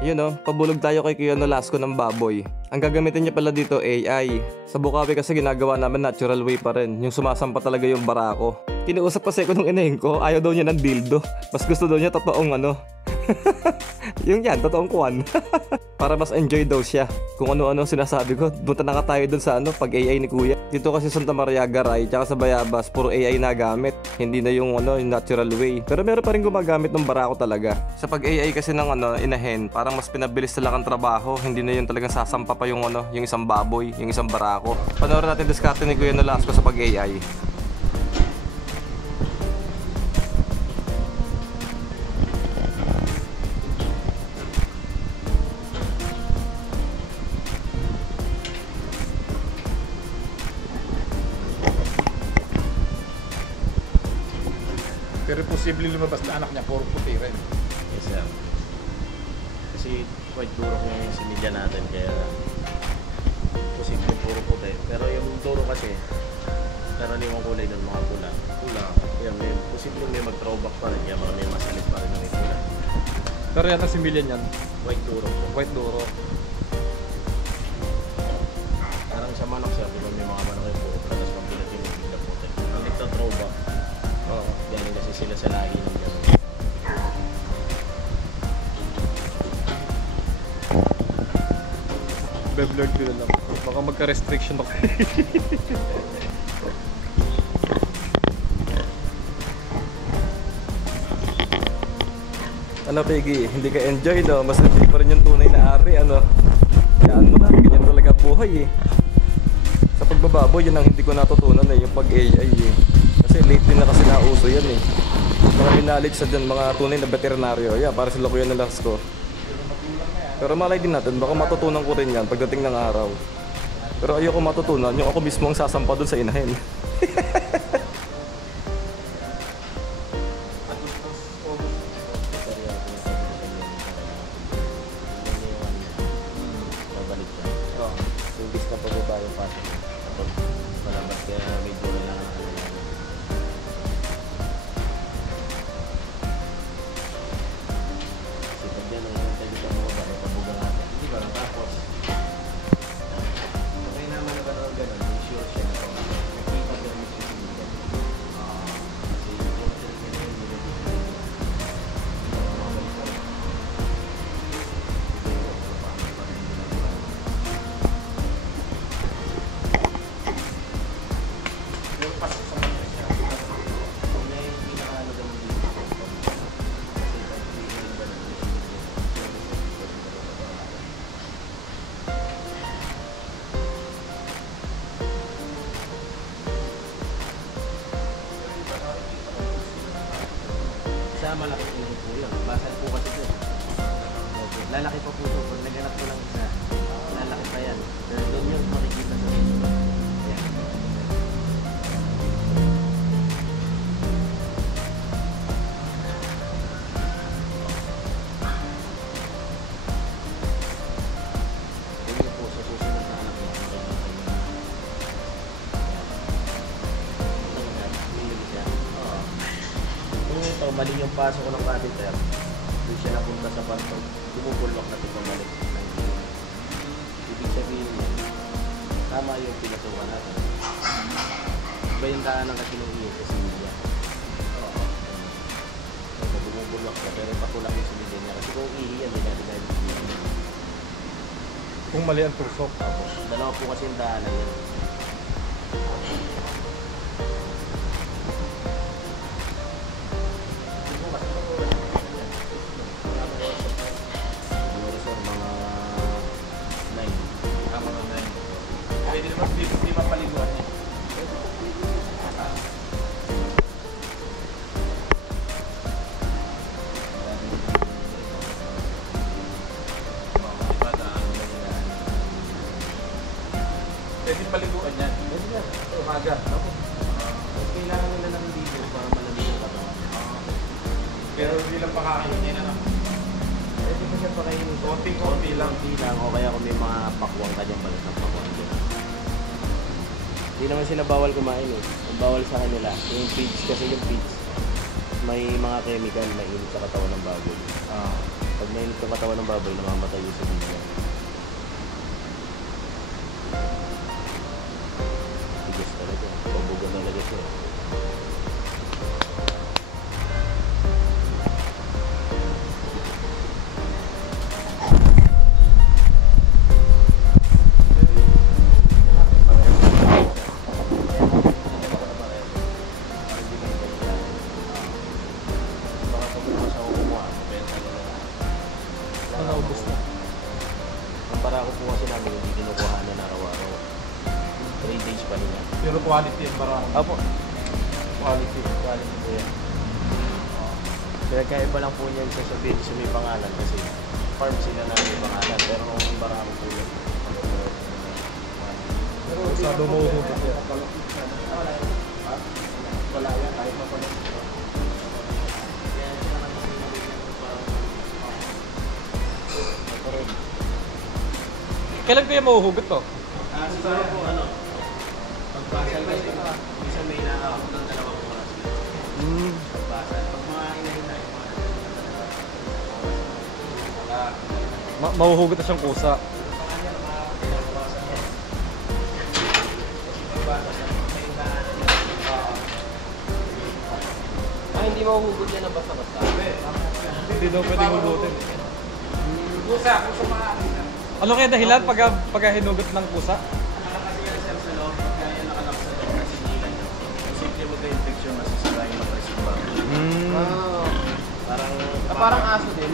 Yun oh, pabulog tayo kay Kuya Nolasco ng baboy. Ang gagamitin niya pala dito AI. Sa Bukawi kasi ginagawa namin natural way pa rin. Yung sumasampa talaga yung barako. Kinausap kasi ko nung inahin ko, ayaw daw niya ng dildo. Mas gusto daw niya totoong ano. Yung yan, totoong kuwan. Para mas enjoy daw siya. Kung ano-ano sinasabi ko, punta na ka tayo dun sa ano, pag AI ni Kuya. Dito kasi Santa Maria Garay, tsaka sa Bayabas, puro AI na gamit. Hindi na yung ano, yung natural way. Pero meron pa rin gumagamit ng barako talaga. Sa pag AI kasi ng ano, inahin, parang mas pinabilis talaga ang trabaho. Hindi na yung talagang sasampa pa yung ano, yung isang baboy, yung isang barako. Panoorin natin diskarte ni Kuya Nolasco sa pag AI. Pero posible lumabas na anak niya, puro puti rin. Yes, sir. Kasi quite duro yung sinilya natin, kaya posible puro puti. Pero yung duro kasi, karaniwang kulay ng mga pula. Yan, posible may mag-throwback pa rin, kaya may masalit pa rin ng pula. Pero yan ang similyan yan. White duro. White duro. Parang sa manok, sir, diba may mga manok yung puro pula, tapos pampilat yung bigla puti. Ang nagta-throwback, galing kasi sila sa lahi ng gano'n. Beblurred ko na lang. Baka magka-restriction ako. Ano Peggy, hindi ka enjoy no? Mas hindi pa rin yung tunay na ari ano. Yan mo na, ganyan talaga buhay eh. Sa pagbababoy, yun ang hindi ko natutunan eh, yung pag-AI eh. Kasi lately na kasi nauso yan eh. Mga knowledge sa dyan, mga tunay na veterinaryo. Yeah, para sila Kuya Nolasco. Pero malay din natin, baka matutunan ko rin yan pagdating ng araw. Pero ayoko matutunan, yung ako mismo ang sasampa dun sa inahin. Imbis na pababa yung pasok mo. Tapos malabas kaya medyo kailangan na kailangan. Kasi pag yan ang tayo sa mga ba, pabuga natin. Hindi ba lang tapos? Okay naman na gano'n gano'n, may sure siya na kung nakikita ko yung susunod. Kasi yung hotel niya na yun, sa malaki po yun. Basal po kasi ito. Lalaki pa po ito. Pag naganap ko lang isa, lalaki pa yan. Pero doon yun makikita sa video. Yan. Yun po sa susunod na anak niya. Ito, mali yung pasok ko ng catheter. Doon siya napunta sa pantog. Bumubulwak na ito pabalik. Ibig sabihin yan, tama yung pinasukan natin. Iba yung daanan kasi nung iyo sa similya. So, bumubulwak na, pero patulak yung similya niya. Kasi kung ihiyan, hindi natin dahil similya. Kung mali ang tusok. Dalawa po kasi yung daanan yan. Di mapaliguan niya. Pwede paliguan yan. Pwede na. Umaga. Kailangan nila ng dito para malamig yung katawan. Pero hindi lang pakakainin na. Pwede mo siya pakainin. Konti-konti lang. Konti lang. O kaya kung may mga pakwang ka dyan, balat ng pakwang dyan. Hindi naman sila bawal kumain eh. Ang bawal sa kanila, yung feeds kasi yung feeds, may mga chemical na init sa katawan ng baboy. Pag mainit yung katawan ng baboy, namamatay yung similya. Tigas talaga. Pabuga talaga siya. Naubos na. Ang para ko po kasi namin hindi kinukuha na araw-araw. 3 days pa nila. Pero quality yung barako. Apo. Quality po yan. Pinagkaiba lang po niyan sa sabihin sa may pangalan kasi farm sila na may pangalan. Pero kung barako po yan. Pero Masyado mahuhugot yan. wala yan, kahit mapalot. Kailan kaya mahuhugot to? Siguro po pagbasal kasi minsan may inaakot ng 2 oras. Pagbasal. Pag mga inahinay, Mahuhugot na siyang kusa. Hindi mahuhugot yan ng basta-basta. Hindi daw pwedeng hugutin. Kusa, kusa mga akin. Ano kaya dahilan pag hinugot ng kusa? kasi yan sir sa loob, pagka yan nakalak sa loob kasi hindi lang. Simple magka-infection, masasira yung mga Parang Parang aso din.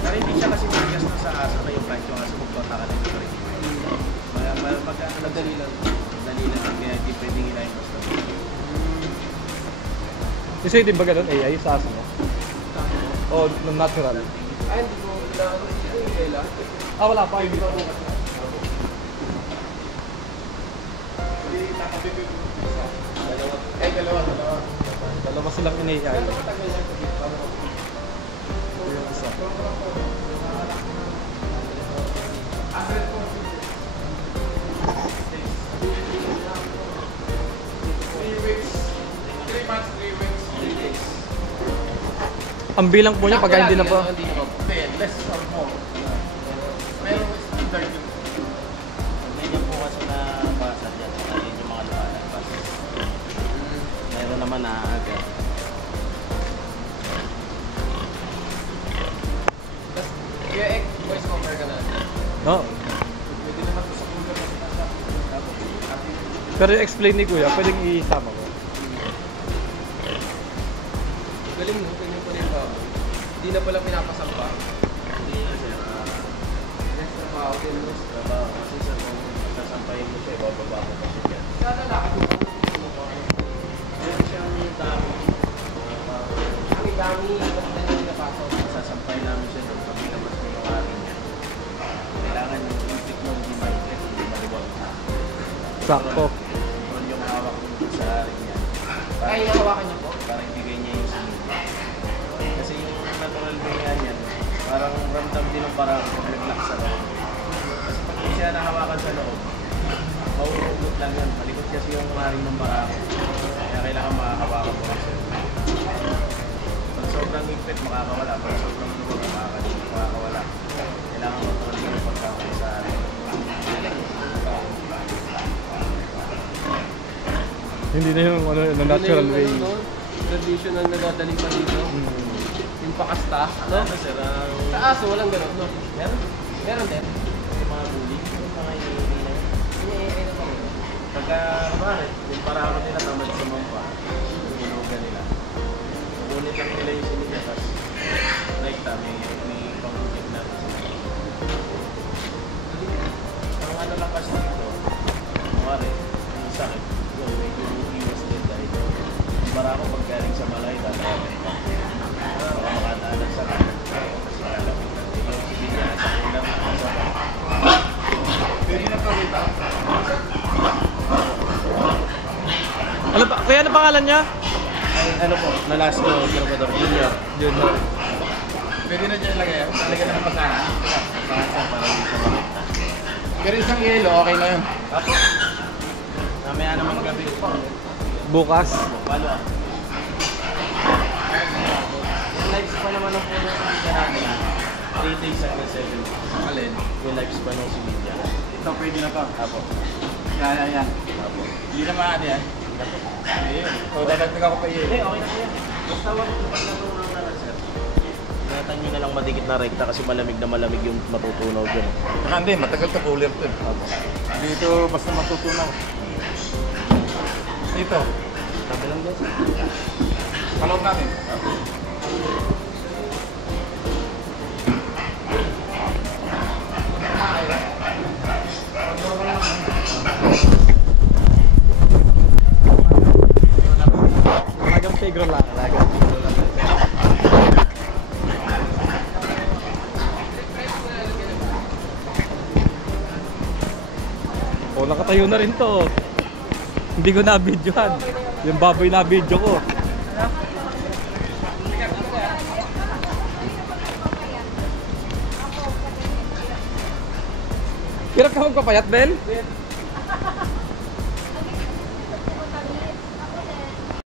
Pero hindi siya kasi matigas na sa aso na yung plant yung aso magpapaka na yung rin. Madali lang. Dali lang kaya hindi pwedeng ilayin basta. Kasi din ba ganun AI sa aso mo? O natural? Ay, hindi ko kailangan. Hindi kailangan. Wala pa. Hindi pa. Dalawa. Dalawa silang in-AI. Yung isa. Ang bilang po niya pag hindi na pa. Hindi na pa. Less or more. Pero standard yun. Ganyan po kasi na basal yan. Ayun yung mga lumalabas. Meron naman na agad. Tapos, Kuya Ek, voice cover ka na. No. Pwede naman ito sa kulay na sinasabi. Pero yung explain ni Kuya, pwedeng isama ko. Galing mo, ganyan pa rin ba? Hindi na pala pinapasampa. Hindi na siya. Next trabaho din mo. Trabaho kasi sa kung sasampahin mo siya, ibababa ko pa siya dyan. Sana lakad mo pa. Meron siyang dami. Ang dami, ba't na yung napasok? Sasampahin namin siya doon pag nilabas mo yung akin niya. Kailangan yung intake mo hindi maiklit, hindi maluwag. Sakto. Control yung hawak mo sa akin niya. Ay, nahawakan niyo po? Para ibigay niya yung sinila. Kasi yung natural ganyan yan, parang ramdam din ng parang nag-lock sa loob. Kasi pag hindi siya nahawakan sa loob, mauugot lang yan. Malikot kasi yung maring ng barako. Kaya kailangan makakawakan mo rin siya. Pag sobrang higpit, makakawala. Pag sobrang luwag, makakawala. Kailangan mo rin yung pagkakawala sa akin. Hindi na yung natural way. Traditional na dadaling pa dito. Yung pakasta, no? Ano, sir, Sa aso, walang ganun, no? meron? Meron din. Yung mga bully, yung mga hinihingi na yun. Ini-i na pa rin. Pagka, bakit? Yung parang nila tamad sa mampa, yung hinugan nila. Kukunin lang nila yung sinigya, tapos may pang-check na kasi. Ang ano lang kasi dito, kumari, yung sakit, yun, medyo iwas din dahil yung barako pag galing sa malay, tatapin ka. Baka makadaanan sa kanan. Kasi kalapitan. Yung sinigya, sa kulang na sa Pwede na to rito. Ano ba? Kaya ano pangalan niya? Ay, ano po, Nalasco Salvador Jr. Junior. Pwede na dyan lagay. Lagyan na ng pagkain. Pangalan para hindi sa bakit. Pero isang yelo, okay na yun. Apo. Namaya naman gabi. Bukas. Palo ah. Yung lives pa naman ang puno sa natin. 3 days hanggang 7 days. Alin? Yung lifespan ng similya. Ito, pwede na to. Apo. Yan. Apo. Hindi na maaari yan. Ayun. O, dadagdag ako pa yun. Hindi, okay na yan. Basta wag natunaw na lang, sir. Ingatan nyo na lang madikit na rekta kasi malamig na malamig yung matutunaw dyan. Saka hindi, matagal to cooler to. Apo. Dito, basta matutunaw. Dito, Tabi lang dyan, sir. palawag natin. Lagang tigro lang. Lagang tigro lang. Oh, nakatayo na rin to. Hindi ko na-videohan. Yung baboy na-video ko. Hirap ka magpapayat, Bel?